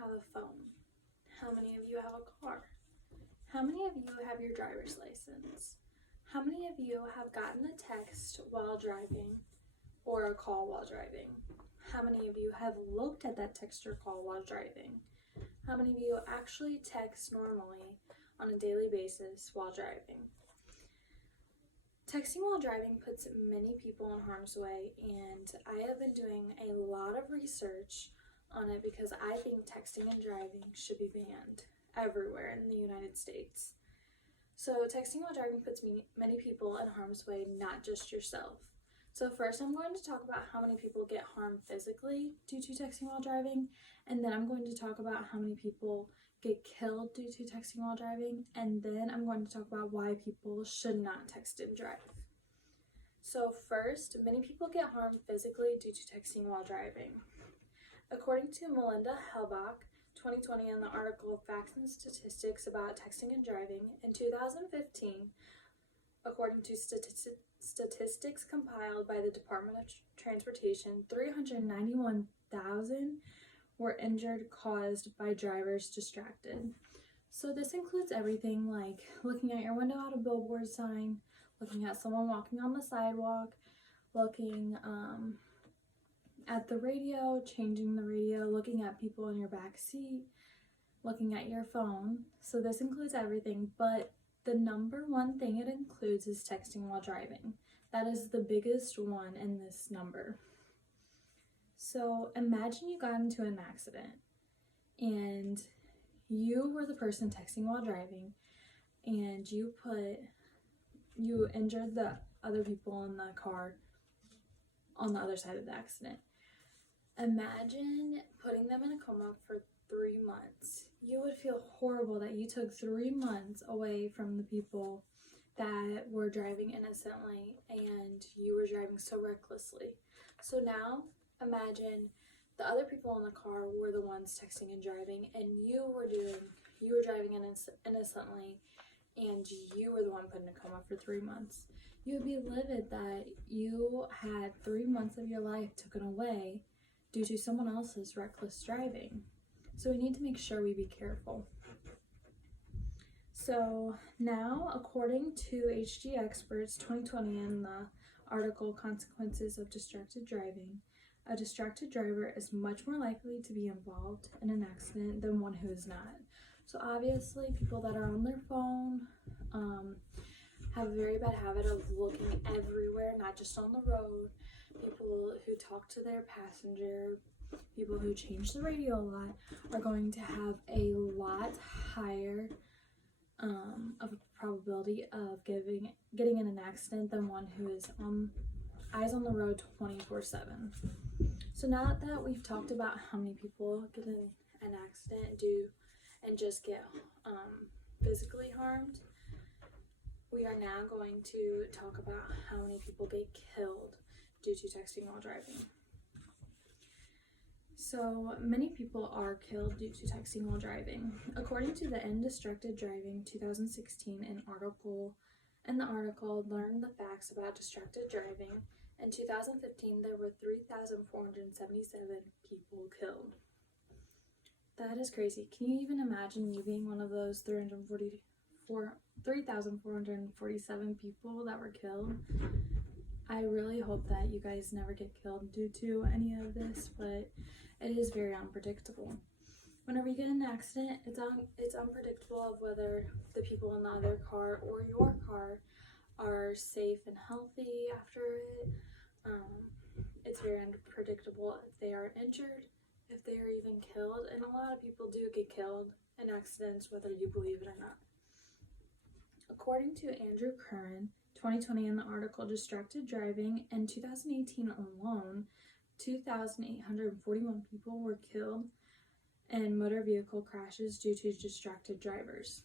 have a phone? How many of you have a car? How many of you have your driver's license? How many of you have gotten a text while driving or a call while driving? How many of you have looked at that text or call while driving? How many of you actually text normally on a daily basis while driving? Texting while driving puts many people in harm's way, and I have been doing a lot of research on it because I think texting and driving should be banned everywhere in the United States. So texting while driving puts many people in harm's way, not just yourself. So first I'm going to talk about how many people get harmed physically due to texting while driving, and then I'm going to talk about how many people get killed due to texting while driving, and then I'm going to talk about why people should not text and drive. So first, many people get harmed physically due to texting while driving. According to Melinda Helbach, 2020, in the article Facts and Statistics about Texting and Driving, in 2015, according to statistics compiled by the Department of Transportation, 391,000 were injured caused by drivers distracted. So this includes everything like looking at your window at a billboard sign, looking at someone walking on the sidewalk, looking at the radio, changing the radio, looking at people in your back seat, looking at your phone. So this includes everything, but the number one thing it includes is texting while driving. That is the biggest one in this number. So imagine you got into an accident and you were the person texting while driving, and you injured the other people in the car on the other side of the accident. Imagine putting them in a coma for 3 months. You would feel horrible that you took 3 months away from the people that were driving innocently and you were driving so recklessly. So now imagine the other people in the car were the ones texting and driving, and you were driving innocently, and you were the one put in a coma for 3 months. You would be livid that you had 3 months of your life taken away due to someone else's reckless driving. So we need to make sure we be careful. So now, according to HG Experts 2020, in the article Consequences of Distracted Driving, a distracted driver is much more likely to be involved in an accident than one who is not. So obviously, people that are on their phone have a very bad habit of looking everywhere, not just on the road. People who talk to their passenger, people who change the radio a lot, are going to have a lot higher of a probability of getting in an accident than one who is eyes on the road 24/7. So now that we've talked about how many people get in an accident and just get physically harmed, we are now going to talk about how many people get killed due to texting while driving. So many people are killed due to texting while driving. According to the End Distracted Driving 2016 in the article Learn the Facts About Distracted Driving, in 2015 there were 3,477 people killed. That is crazy. Can you even imagine you being one of those 3,447 people that were killed? I really hope that you guys never get killed due to any of this, but it is very unpredictable. Whenever you get in an accident, it's unpredictable of whether the people in the other car or your car are safe and healthy after it. It's very unpredictable if they are injured, if they are even killed, and a lot of people do get killed in accidents, whether you believe it or not. According to Andrew Curran, 2020, in the article Distracted Driving, in 2018 alone, 2,841 people were killed in motor vehicle crashes due to distracted drivers.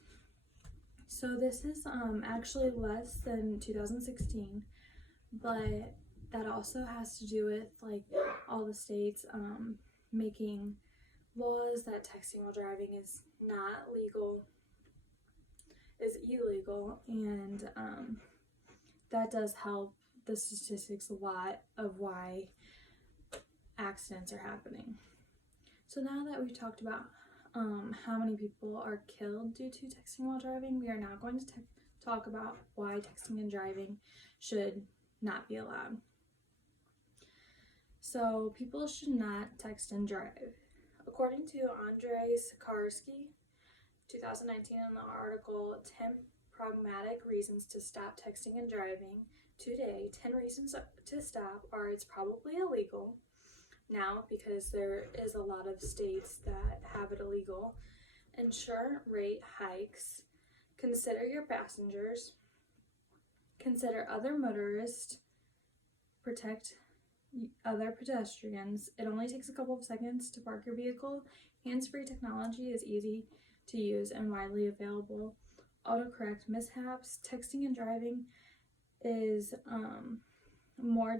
So this is actually less than 2016, but that also has to do with like all the states making laws that texting while driving is not legal, is illegal, and that does help the statistics a lot of why accidents are happening. So now that we've talked about how many people are killed due to texting while driving, we are now going to talk about why texting and driving should not be allowed. So people should not text and drive. According to Andrei Sakarsky, 2019, in the article 10 Pragmatic Reasons to Stop Texting and Driving, today 10 reasons to stop are: it's probably illegal now because there is a lot of states that have it illegal. Insurance rate hikes. Consider your passengers. Consider other motorists. Protect other pedestrians. It only takes a couple of seconds to park your vehicle. Hands-free technology is easy to use and widely available. Autocorrect mishaps. Texting and driving is more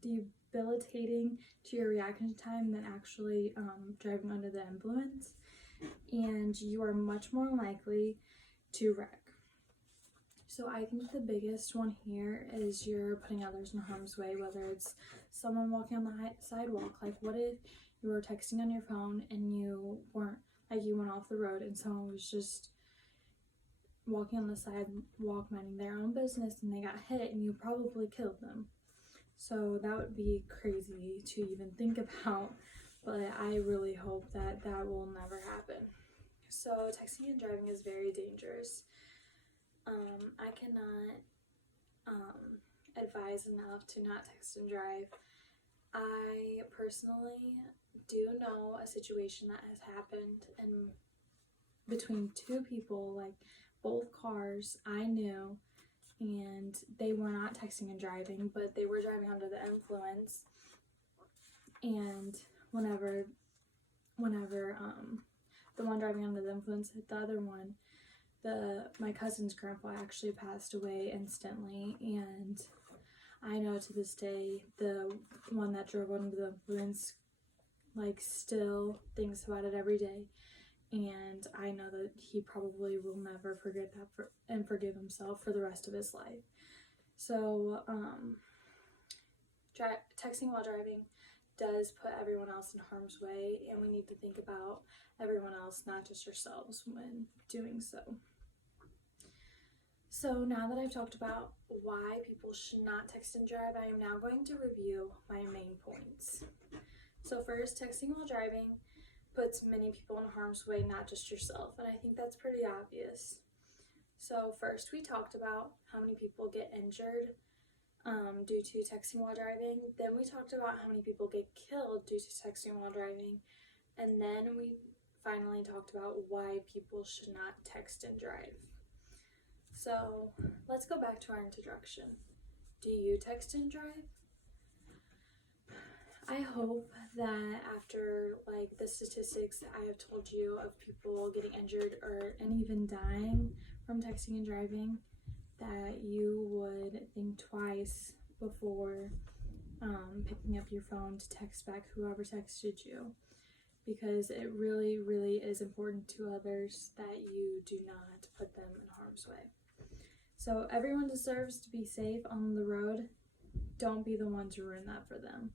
debilitating to your reaction time than actually driving under the influence, and you are much more likely to wreck. So I think the biggest one here is you're putting others in harm's way, whether it's someone walking on the sidewalk. Like, what if you were texting on your phone and you weren't, like, you went off the road and someone was just walking on the sidewalk minding their own business and they got hit and you probably killed them. So that would be crazy to even think about, but I really hope that that will never happen. So texting and driving is very dangerous. I cannot advise enough to not text and drive. I personally do know a situation that has happened in between two people, like both cars I knew, and they were not texting and driving, but they were driving under the influence. And whenever the one driving under the influence hit the other one, my cousin's grandpa actually passed away instantly. And I know to this day the one that drove under the influence like still thinks about it every day, and I know that he probably will never forget that and forgive himself for the rest of his life. So texting while driving does put everyone else in harm's way, and we need to think about everyone else, not just yourselves, when doing so. So now that I've talked about why people should not text and drive, I am now going to review my main points. So first, texting while driving puts many people in harm's way, not just yourself, and I think that's pretty obvious. So first, we talked about how many people get injured due to texting while driving. Then we talked about how many people get killed due to texting while driving. And then we finally talked about why people should not text and drive. So let's go back to our introduction. Do you text and drive? I hope that after like the statistics that I have told you of people getting injured and even dying from texting and driving, that you would think twice before picking up your phone to text back whoever texted you, because it really, really is important to others that you do not put them in harm's way. So everyone deserves to be safe on the road. Don't be the one to ruin that for them.